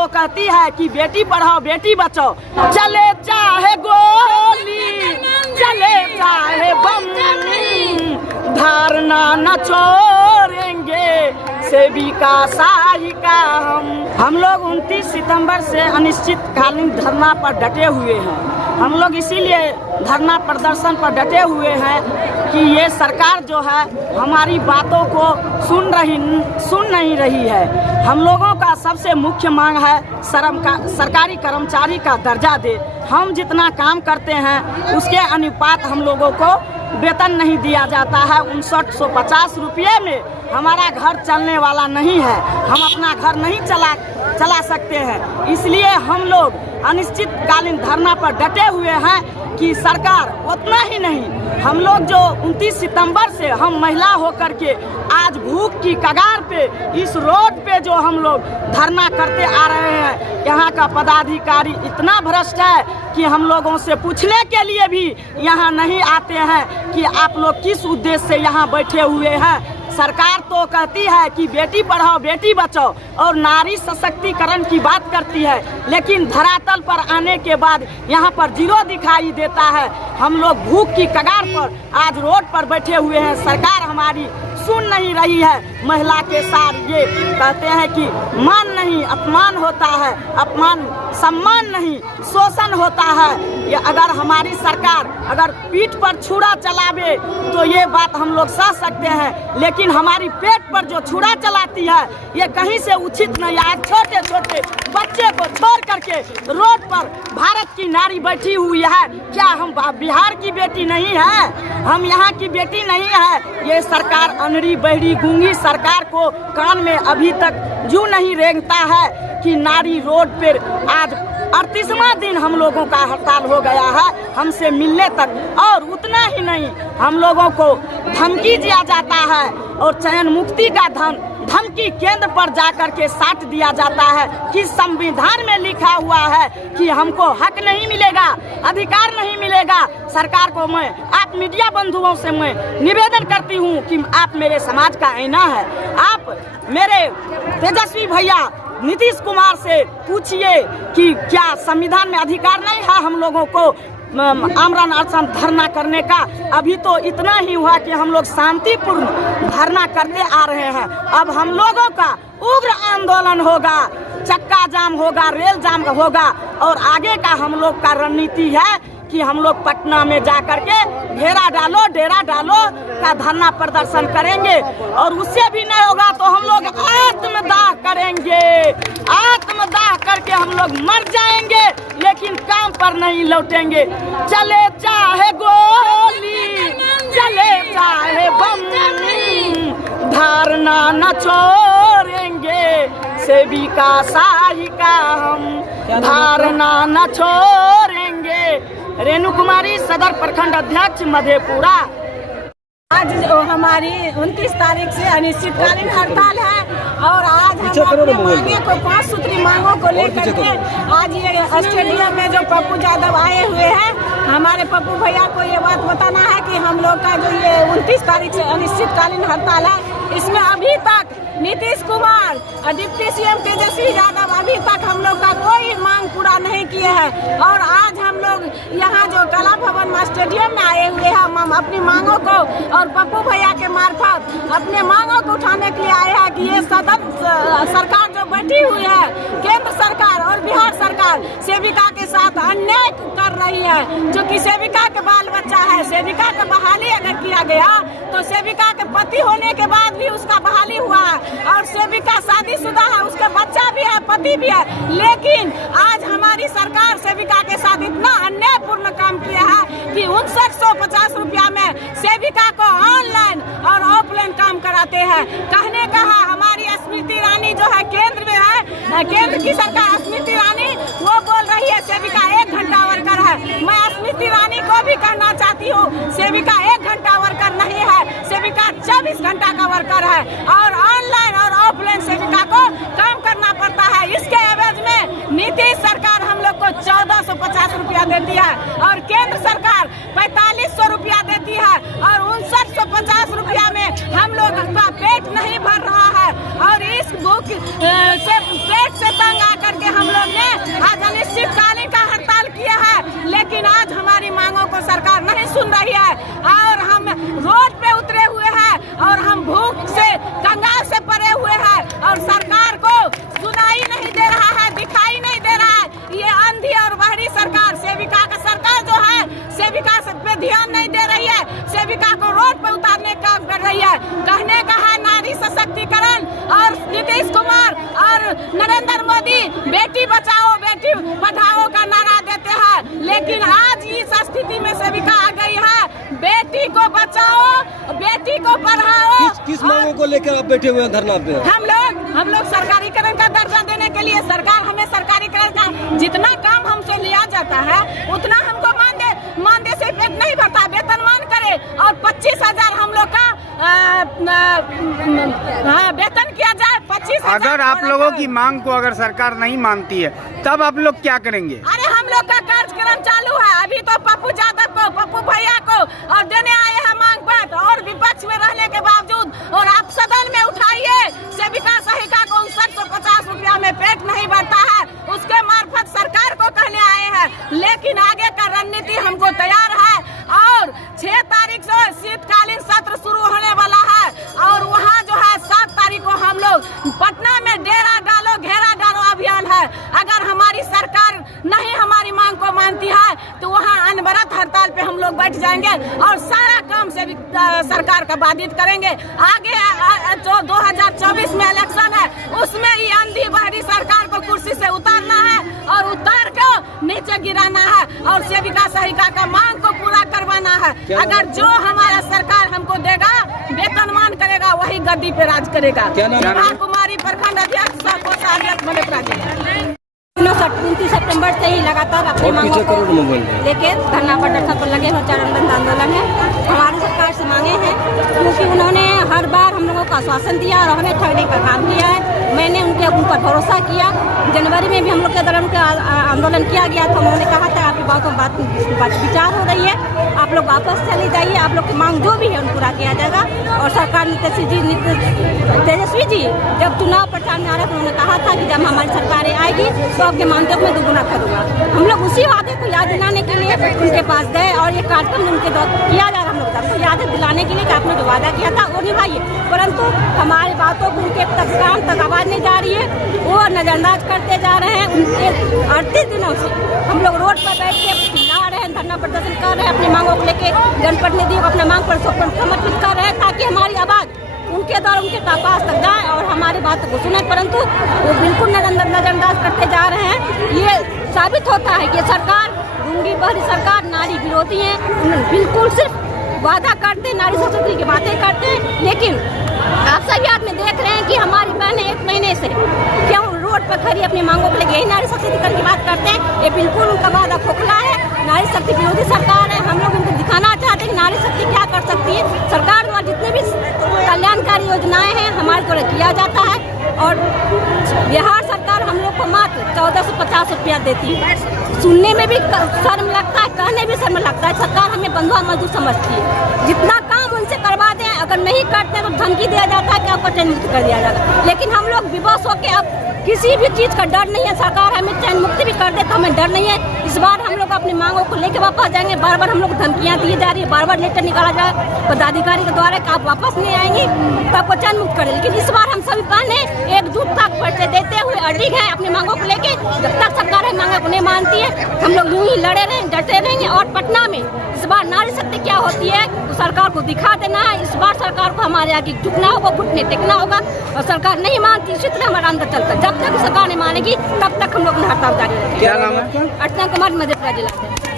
तो कहती है कि बेटी पढ़ाओ बेटी बचाओ, चले चाहे गोली चले चाहे बम, धारणा न छोड़ेंगे सेविका शाही का हम लोग 29 सितंबर से अनिश्चितकालीन धरना पर डटे हुए हैं। हम लोग इसीलिए धरना प्रदर्शन पर डटे हुए हैं कि ये सरकार जो है हमारी बातों को सुन नहीं रही है। हम लोगों का सबसे मुख्य मांग है सरकारी कर्मचारी का दर्जा दे। हम जितना काम करते हैं उसके अनुपात हम लोगों को वेतन नहीं दिया जाता है। 5950 रुपये में हमारा घर चलने वाला नहीं है, हम अपना घर नहीं चला सकते हैं। इसलिए हम लोग अनिश्चितकालीन धरना पर डटे हुए हैं कि सरकार उतना ही नहीं, हम लोग जो 29 सितंबर से हम महिला होकर के आज भूख की कगार पे इस रोड पे जो हम लोग धरना करते आ रहे हैं, यहाँ का पदाधिकारी इतना भ्रष्ट है कि हम लोगों से पूछने के लिए भी यहाँ नहीं आते हैं कि आप लोग किस उद्देश्य से यहाँ बैठे हुए हैं। सरकार तो कहती है कि बेटी पढ़ाओ बेटी बचाओ और नारी सशक्तिकरण की बात करती है, लेकिन धरातल पर आने के बाद यहाँ पर जीरो दिखाई देता है। हम लोग भूख की कगार पर आज रोड पर बैठे हुए हैं, सरकार हमारी सुन नहीं रही है। महिला के साथ ये कहते हैं कि मान नहीं अपमान होता है, अपमान सम्मान नहीं शोषण होता है। ये अगर हमारी सरकार अगर पीठ पर छुरा चलावे तो ये बात हम लोग सह सकते हैं, लेकिन हमारी पेट पर जो छुरा चलाती है ये कहीं से उचित नहीं है। छोटे छोटे बच्चे को छोड़ करके रोड पर भारत की नारी बैठी हुई है। क्या हम बिहार की बेटी नहीं है? हम यहाँ की बेटी नहीं है? ये सरकार अनरी बहरी गूंगी सरकार को कान में अभी तक जू नहीं रेंगता है कि नारी रोड पर आज 38वां दिन हम लोगों का हड़ताल हो गया है हमसे मिलने तक। और उतना ही नहीं, हम लोगों को धमकी दिया जाता है और चयन मुक्ति का धमकी केंद्र पर जाकर के साट दिया जाता है कि संविधान में लिखा हुआ है कि हमको हक नहीं मिलेगा, अधिकार नहीं मिलेगा। सरकार को मैं आप मीडिया बंधुओं से मैं निवेदन करती हूँ कि आप मेरे समाज का आईना है। आप मेरे तेजस्वी भैया नीतीश कुमार से पूछिए कि क्या संविधान में अधिकार नहीं है हम लोगों को आमरण अनशन धरना करने का। अभी तो इतना ही हुआ कि हम लोग शांतिपूर्ण धरना करते आ रहे हैं। अब हम लोगों का उग्र आंदोलन होगा, चक्का जाम होगा, रेल जाम होगा और आगे का हम लोग का रणनीति है कि हम लोग पटना में जाकर के डेरा डालो का धरना प्रदर्शन करेंगे और उससे भी नहीं होगा तो हम लोग आत्मदाह करेंगे। आत्मदाह करके हम लोग मर जाएंगे लेकिन काम पर नहीं लौटेंगे। चले चाहे गोली चले चाहे बम, धारणा न छोड़ेंगे सेविका शाही का हम, धारणा न छोड़ेंगे। रेणु कुमारी, सदर प्रखंड अध्यक्ष, मधेपुरा। आज हमारी 29 तारीख से अनिश्चितकालीन हड़ताल है और आज हम अपने मांगे को 5 सूत्री मांगों को लेकर के आज ये स्टेडियम में जो पप्पू यादव आए हुए हैं, हमारे पप्पू भैया को ये बात बताना है कि हम लोग का जो ये 29 तारीख से अनिश्चितकालीन हड़ताल है, इसमें अभी तक नीतीश कुमार और डिप्टी सीएम तेजस्वी यादव अभी तक हम लोग का कोई मांग पूरा नहीं किए हैं। और आज हम लोग यहाँ जो कला भवन स्टेडियम में आए हुए हैं, हम अपनी मांगों को और पप्पू भैया के मार्फत अपने मांगों को उठाने के लिए आए हैं कि ये सदन सरकार जो बैठी हुई है, केंद्र सरकार और बिहार सरकार सेविका के साथ अन्याय कर रही है। जो कि सेविका के बाल बच्चा है, सेविका का बहाली अगर किया गया तो सेविका के पति होने के बाद भी उसका बहाली हुआ है और सेविका शादीशुदा है, उसका बच्चा भी है, पति भी है, लेकिन आज हमारी सरकार सेविका के साथ इतना अन्यायपूर्ण काम किया है कि 5950 रुपया में सेविका को ऑनलाइन और ऑफलाइन काम कराते हैं। कहने का है हमारी स्मृति ईरानी जो है केंद्र में है, केंद्र की सरकार स्मृति ईरानी वो बोल रही है सेविका 1 घंटा वर्कर है। मैं स्मृति ईरानी को भी कहना चाहती हूँ सेविका 1 घंटा वर्कर नहीं है, सेविका 24 घंटा का वर्कर है और ऑनलाइन और ऑफलाइन सेविका को काम करना पड़ता है। इसके एवज में नीतीश सरकार हम लोग को 1450 रुपया देती है और केंद्र सरकार 4500 रुपया देती है और 5950 रुपया में हम लोग का पेट नहीं भर रहा है और इस भूख से पेट से तंग आकर के आज अनिश्चितकालीन का हड़ताल किया है, लेकिन आज हमारी मांगों को सरकार नहीं सुन रही है और हम रोड पे उतरे हुए हैं और हम भूख से कंगाल से पड़े हुए हैं और सरकार को सुनाई नहीं दे रहा है, दिखाई नहीं दे रहा है। ये अंधी और बहरी सरकार, सेविका का सरकार जो है, सेविका पे ध्यान नहीं दे रही है, सेविका को रोड पे उतारने का काम कर रही है। कहने का है नारी सशक्तिकरण और नीतीश कुमार और नरेंद्र मोदी बेटी बचाओ बेटी पढ़ाओ का नारा देते हैं, लेकिन आज इस स्थिति में सेविका आ गई है। बेटी को बचाओ, बेटी को पढ़ाओ। किस मांगों को लेकर आप बैठे हुए हैं धरना पे? हम लोग सरकारीकरण का दर्जा देने के लिए, सरकार हमें सरकारीकरण का जितना काम हमसे लिया जाता है उतना हमको मानदेय से पेट नहीं भरता, वेतनमान करे और 25,000 हम लोग का वेतन किया जाए। 25,000। अगर आप लोगों की मांग को अगर सरकार नहीं मानती है तब आप लोग क्या करेंगे? अरे हम लोग का कार्यक्रम चालू है, अभी तो पप्पू यादव को, पप्पू भैया को और देने आए हैं मांग पत्र, और विपक्ष में रहने के बावजूद और आप सदन में उठाइए। सेविका सहायिका को 5950 रुपया में पेट नहीं भरता है, उसके मार्फत सरकार को कहने आए हैं, लेकिन आगे का रणनीति हमको तैयार है। और 6 तारीख से शीतकालीन सत्र शुरू होने वाला है और वहाँ जो है 7 तारीख को हम लोग पटना में डेरा डालो घेरा डालो अभियान है। अगर हमारी सरकार नहीं हमारी मांग को मानती है तो वहाँ अनवरत हड़ताल पे हम लोग बैठ जाएंगे और सारा काम से भी सरकार का बाधित करेंगे। आगे जो 2024 में इलेक्शन है उसमें ये अंधी बहरी सरकार को कुर्सी से उतारना है और उतार के नीचे गिराना है और सेविका सहायिका का मांग को पूरा करवाना है। अगर जो हमारा सरकार हमको देगा, वेतनमान करेगा, वही गद्दी पे राज करेगा। कुमारी प्रखंड अध्यक्ष मधेपुरा जिला। 29 सितंबर से ही लगातार अपनी मांगों को लेकर धरना प्रदर्शन पर लगे हो, चरण आंदोलन है। हमारी सरकार से मांगे हैं क्योंकि उन्होंने हर बार हम लोगों को आश्वासन दिया और हमें ठगने का काम किया है। मैंने उनके ऊपर भरोसा किया। जनवरी में भी हम लोग के दौरान आंदोलन किया गया था, उन्होंने कहा था आपकी बातों बात विचार हो रही है, आप लोग वापस चले जाइए, आप लोग की मांग जो भी है उनको पूरा किया जाएगा। और सरकार तेजस्वी जी जब चुनाव प्रचार में आ रहे थे उन्होंने कहा था कि जब हमारी सरकारें आएगी तो आपके मांग में दुगुना करूँगा। हम लोग उसी वादे को याद दिलाने के लिए उनके पास गए और ये कार्यक्रम उनके द्वारा किया जा रहा है। हम लोग सबको याद दिलाने के लिए कि आपने जो वादा किया था वो निभाइए, परंतु हमारी बातों को उनके तक कान तक आवाज़ नहीं जा रही है, वो नजरअंदाज करते जा रहे हैं। उनके 38 दिनों से हम लोग रोड पर बैठ के चिल्ला रहे हैं, धरना प्रदर्शन कर रहे हैं, अपनी मांगों को लेके जनप्रतिनिधियों को अपने मांग पर समर्पित कर रहे हैं ताकि हमारी आवाज़ उनके द्वारा उनके पास तक जाए और हमारी बात को सुने, परंतु वो बिल्कुल नजरअंदाज करते जा रहे हैं। ये साबित होता है कि सरकार गूंगी बहरी सरकार नारी विरोधी है। बिल्कुल सिर्फ वादा करते, नारी सशक्ति की बातें करते, लेकिन आप सभी आदमी देख रहे हैं कि हमारी बहनें 1 महीने से क्यों रोड पर खड़ी अपनी मांगों को लेकर यही नारी सशक्तिकरण की बात करते हैं। ये बिल्कुल उनका वादा खोखला है, नारी शक्ति विरोधी सरकार है। हम लोग उनको दिखाना चाहते हैं कि नारी शक्ति क्या कर सकती है। सरकार द्वारा जितने भी कल्याणकारी योजनाएं हैं हमारे द्वारा किया जाता है और बिहार सरकार हम लोग को मात्र 1450 रुपया देती है। सुनने में भी शर्म लगता है, कहने भी शर्म लगता है। सरकार हमें बंधुआ मजदूर समझती है, जितना काम उनसे करवा दें, अगर नहीं करते तो धमकी दिया जाता है कि आपको चयन मुक्त कर दिया जाएगा। लेकिन हम लोग विवश होकर अब किसी भी चीज़ का डर नहीं है, सरकार हमें चयन मुक्ति भी कर दे तो हमें डर नहीं है। इस बार हम लोग अपनी मांगों को लेकर वापस जाएंगे। बार बार हम लोग धमकियाँ दी जा रही है, बार बार लेटर निकाला जा रहा है पदाधिकारी के द्वारा कि आप वापस नहीं आएंगे तो आपको चयन मुक्त कर दे। लेकिन इस बार हम सभी बहने एकजुटता परिचय देते हुए अडिग हैं अपनी मांगों को लेके। जब तक सरकार है मांगों को नहीं मानती है हम लोग यूं ही लड़े रहेंगे, डटे रहेंगे। और पटना में इस बार नारी शक्ति क्या होती है तो सरकार को दिखा देना है। इस बार सरकार को हमारे आगे झुकना होगा, घुटने टेकना होगा और सरकार नहीं मानती इसी तरह हमारा अंदर चलता है। जब तक सरकार नहीं मानेगी तब तक हम लोग हड़ताल जारी रखेंगे। क्या नाम है? अर्चना कुमारी, मधेपुरा जिला से।